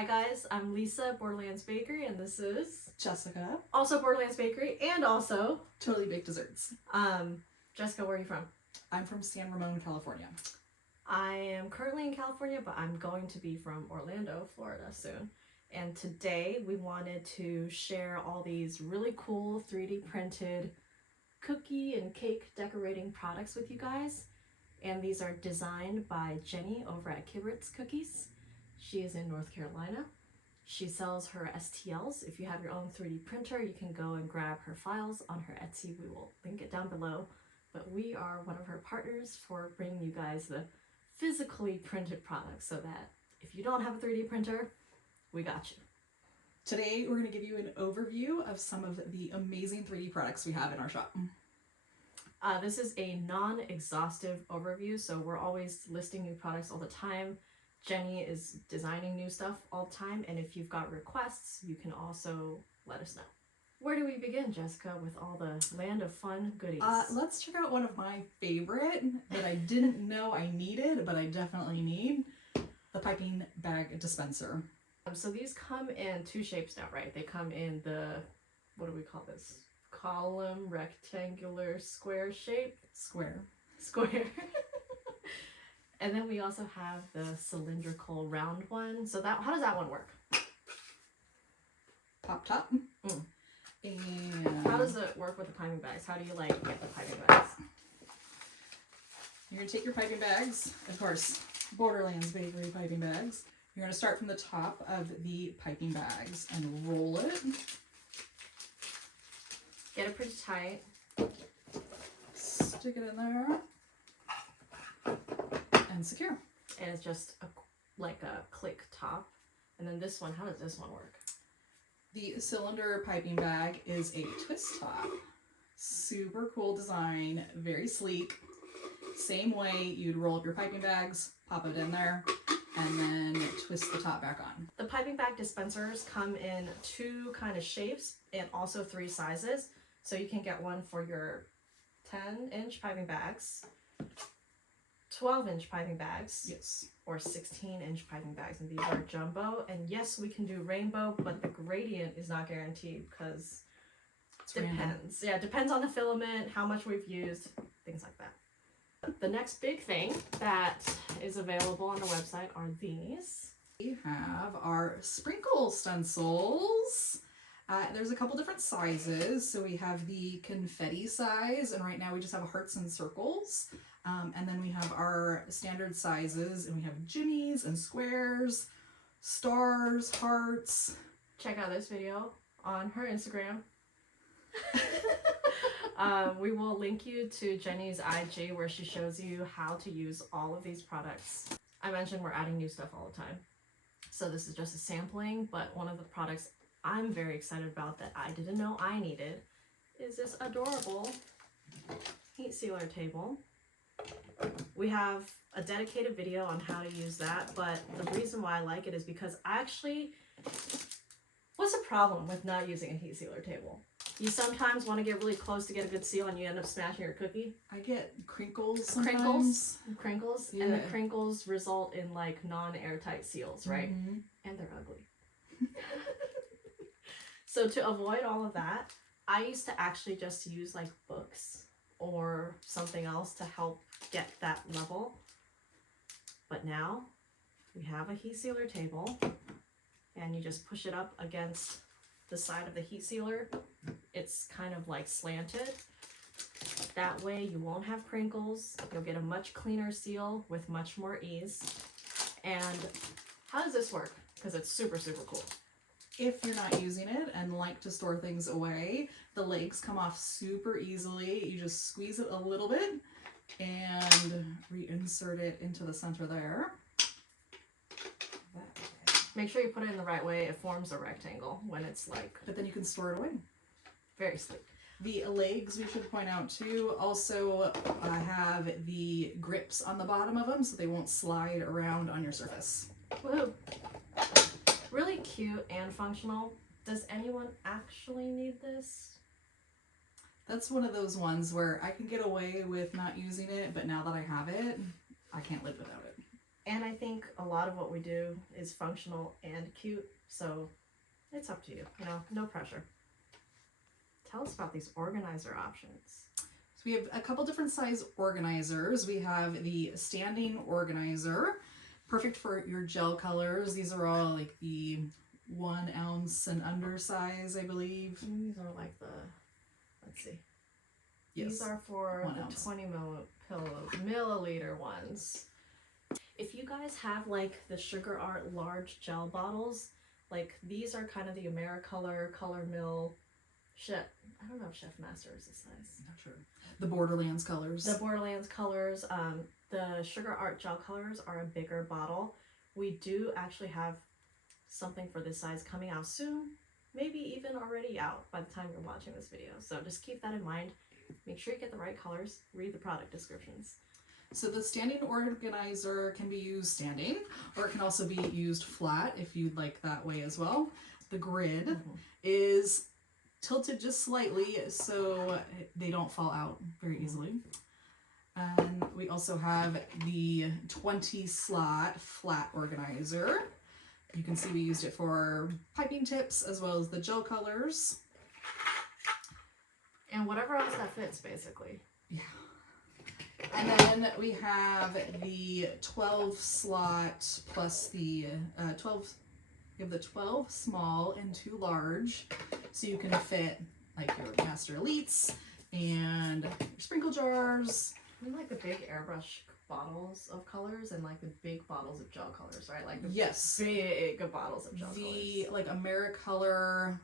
Hi guys, I'm Lisa, Borderlands Bakery, and this is Jessica. Also Borderlands Bakery, and also Totally Baked Desserts. Jessica, where are you from? I'm from San Ramon, California. I am currently in California, but I'm going to be from Orlando, Florida soon. And today we wanted to share all these really cool 3D printed cookie and cake decorating products with you guys. And these are designed by Jenny over at Kiburz Cookies. She is in North Carolina. She sells her STLs. If you have your own 3D printer, you can go and grab her files on her Etsy. We will link it down below. But we are one of her partners for bringing you guys the physically printed products so that if you don't have a 3D printer, we got you. Today, we're going to give you an overview of some of the amazing 3D products we have in our shop. This is a non-exhaustive overview, so we're always listing new products all the time. Jenny is designing new stuff all the time, and if you've got requests, you can also let us know. Where do we begin, Jessica, with all the land of fun goodies? Let's check out one of my favorite that I didn't know I needed, but I definitely need, the piping bag dispenser. So these come in two shapes now, right? They come in the, what do we call this? Column, rectangular, square shape? Square. And then we also have the cylindrical round one. So that, how does that one work? Pop top. And how does it work with the piping bags? How do you like get the piping bags? You're going to take your piping bags, of course, Borderlands Bakery piping bags. You're going to start from the top of the piping bags and roll it. Get it pretty tight. Stick it in there. And secure. And it's just like a click top. And then this one, how does this one work? The cylinder piping bag is a twist top. Super cool design, very sleek. Same way you'd roll up your piping bags, pop it in there, and then twist the top back on. The piping bag dispensers come in two kind of shapes and also three sizes. So you can get one for your 10-inch piping bags, 12-inch piping bags, yes, or 16-inch piping bags, and these are jumbo. And yes, we can do rainbow, but the gradient is not guaranteed because it depends. Random. Yeah, it depends on the filament, how much we've used, things like that. The next big thing that is available on the website are these. We have our sprinkle stencils. There's a couple different sizes. So we have the confetti size, and right now we just have hearts and circles. And then we have our standard sizes, and we have jimmies and squares, stars, hearts. Check out this video on her Instagram. We will link you to Jenny's IG where she shows you how to use all of these products. I mentioned we're adding new stuff all the time. So this is just a sampling, but one of the products I'm very excited about that I didn't know I needed is this adorable heat sealer table. We have a dedicated video on how to use that, but the reason why I like it is because what's the problem with not using a heat sealer table? You sometimes want to get really close to get a good seal and you end up smashing your cookie. I get crinkles sometimes. Crinkles, yeah. And the crinkles result in like non-airtight seals, right? Mm-hmm. And they're ugly. So to avoid all of that, I used to actually just use like books or something else to help get that level. But now we have a heat sealer table and you just push it up against the side of the heat sealer. It's kind of like slanted. That way you won't have crinkles. You'll get a much cleaner seal with much more ease. And how does this work? Because it's super, super cool. If you're not using it and like to store things away, the legs come off super easily. You just squeeze it a little bit and reinsert it into the center there. Make sure you put it in the right way. It forms a rectangle when it's like... But then you can store it away. Very sleek. The legs, we should point out too, also have the grips on the bottom of them so they won't slide around on your surface. Woohoo! Really cute and functional. Does anyone actually need this? That's one of those ones where I can get away with not using it, but now that I have it, I can't live without it. And I think a lot of what we do is functional and cute, so it's up to you, you know, no pressure. Tell us about these organizer options. So we have a couple different size organizers. We have the standing organizer, perfect for your gel colors. These are all like the 1 ounce and under size, I believe. These are like the, let's see. Yes. These are for 1 the ounce. 20 milliliter ones. If you guys have like the Sugar Art large gel bottles, like these are kind of the Americolor, Color Mill, Chef. I don't know if Chef Master is this size. Not sure. The Borderlands colors. The Borderlands colors. The Sugar Art gel colors are a bigger bottle. We do actually have something for this size coming out soon. Maybe even already out by the time you're watching this video. So just keep that in mind. Make sure you get the right colors. Read the product descriptions. So the standing organizer can be used standing, or it can also be used flat if you'd like that way as well. The grid is tilted just slightly so they don't fall out very easily. And we also have the 20 slot flat organizer. You can see we used it for piping tips as well as the gel colors. And whatever else that fits, basically. Yeah. And then we have the 12 slot plus the 12. We have the 12 small and 2 large, so you can fit like your Master Elites and your sprinkle jars. We like the big airbrush bottles of colors and like the big bottles of gel colors, right? Like the Yes, big bottles of gel colors. The like Americolor.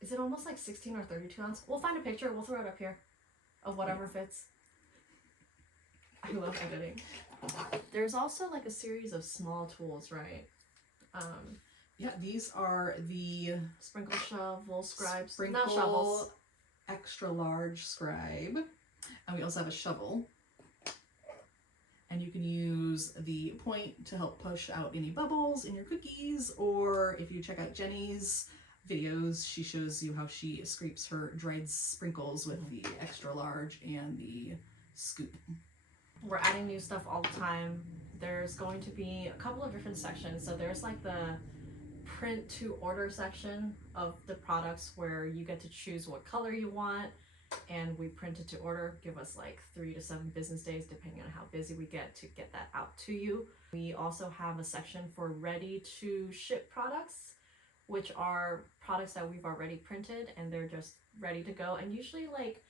Is it almost like 16 or 32 ounce? We'll find a picture. We'll throw it up here of whatever fits. I love editing. There's also like a series of small tools, right? Yeah, these are the sprinkle shovel scribes. Sprinkle Not shovels. Extra large scribe. And we also have a shovel. And you can use the point to help push out any bubbles in your cookies, or if you check out Jenny's videos, she shows you how she scrapes her dried sprinkles with the extra large and the scoop. We're adding new stuff all the time. There's going to be a couple of different sections. So there's like the print to order section of the products where you get to choose what color you want, and we print it to order. Give us like 3 to 7 business days depending on how busy we get to get that out to you. We also have a section for ready to ship products, which are products that we've already printed and they're just ready to go. And usually like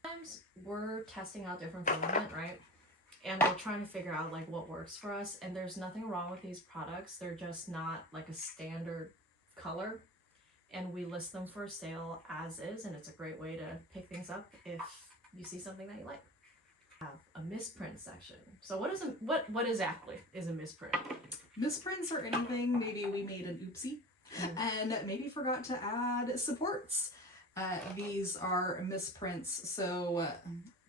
sometimes we're testing out different filament, right? And we're trying to figure out like what works for us, and there's nothing wrong with these products. They're just not like a standard color, and we list them for sale as is, and it's a great way to pick things up if you see something that you like. We have a misprint section. So what exactly is a misprint? Misprints are anything maybe we made an oopsie and maybe forgot to add supports. These are misprints, so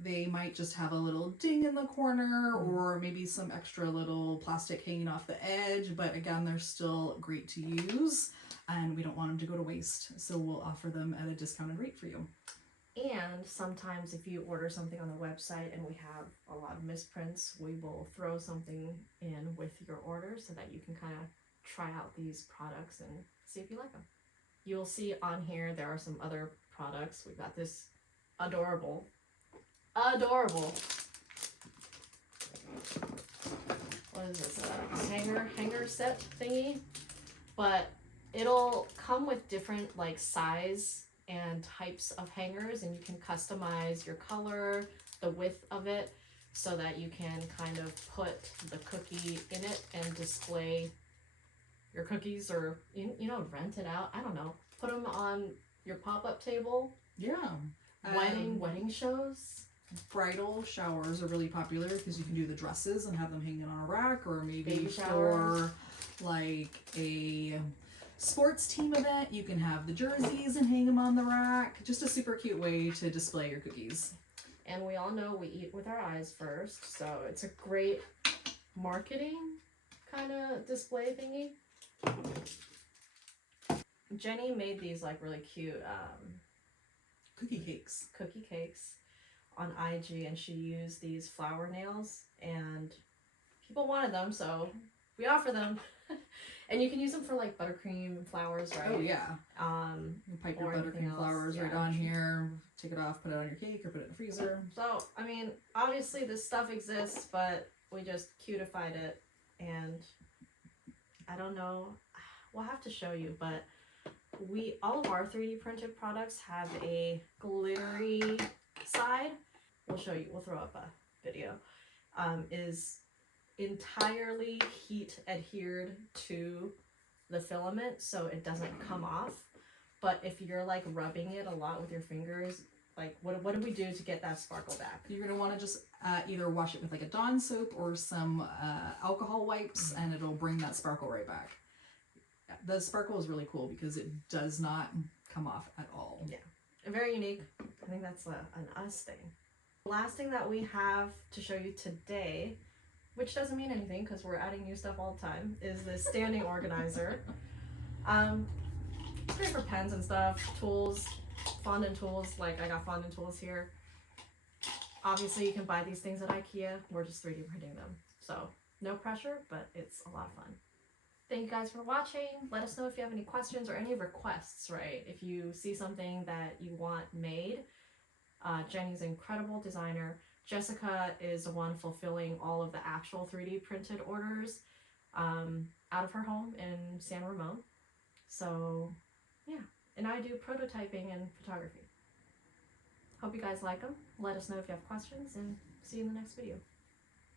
they might just have a little ding in the corner or maybe some extra little plastic hanging off the edge, but again, they're still great to use and we don't want them to go to waste, so we'll offer them at a discounted rate for you. And sometimes if you order something on the website and we have a lot of misprints, we will throw something in with your order so that you can kind of try out these products and see if you like them. You'll see on here there are some other products. We've got this adorable what is this, hanger set thingy, but it'll come with different like size and types of hangers, and you can customize your color, the width of it, so that you can kind of put the cookie in it and display your cookies, or you know, rent it out. I don't know, put them on your pop-up table. Yeah. Wedding shows. Bridal showers are really popular because you can do the dresses and have them hanging on a rack, or maybe Baby for showers. like a sports team event, you can have the jerseys and hang them on the rack. Just a super cute way to display your cookies. And we all know we eat with our eyes first, so it's a great marketing kind of display thingy. Jenny made these like really cute Cookie cakes on IG, and she used these flower nails and people wanted them, so we offer them. And you can use them for like buttercream and flowers, right? Oh yeah. You pipe your buttercream flowers right on here, take it off, put it on your cake, or put it in the freezer. So, I mean, obviously this stuff exists, but we just cutified it, and I don't know, we'll have to show you, but all of our 3D printed products have a glittery side. We'll show you, we'll throw up a video, is entirely heat adhered to the filament so it doesn't come off. But if you're like rubbing it a lot with your fingers, like what do we do to get that sparkle back? You're going to want to just either wash it with like a Dawn soap or some alcohol wipes, and it'll bring that sparkle right back. The sparkle is really cool because it does not come off at all. Yeah, and very unique. I think that's an us thing. The last thing that we have to show you today, which doesn't mean anything because we're adding new stuff all the time, is this standing organizer. It's great for pens and stuff, tools, fondant tools. Like I got fondant tools here. Obviously you can buy these things at IKEA. We're just 3D printing them. So no pressure, but it's a lot of fun. Thank you guys for watching. Let us know if you have any questions or any requests, right? If you see something that you want made. Jenny's an incredible designer. Jessica is the one fulfilling all of the actual 3D printed orders out of her home in San Ramon. So yeah, and I do prototyping and photography. Hope you guys like them. Let us know if you have questions, and see you in the next video.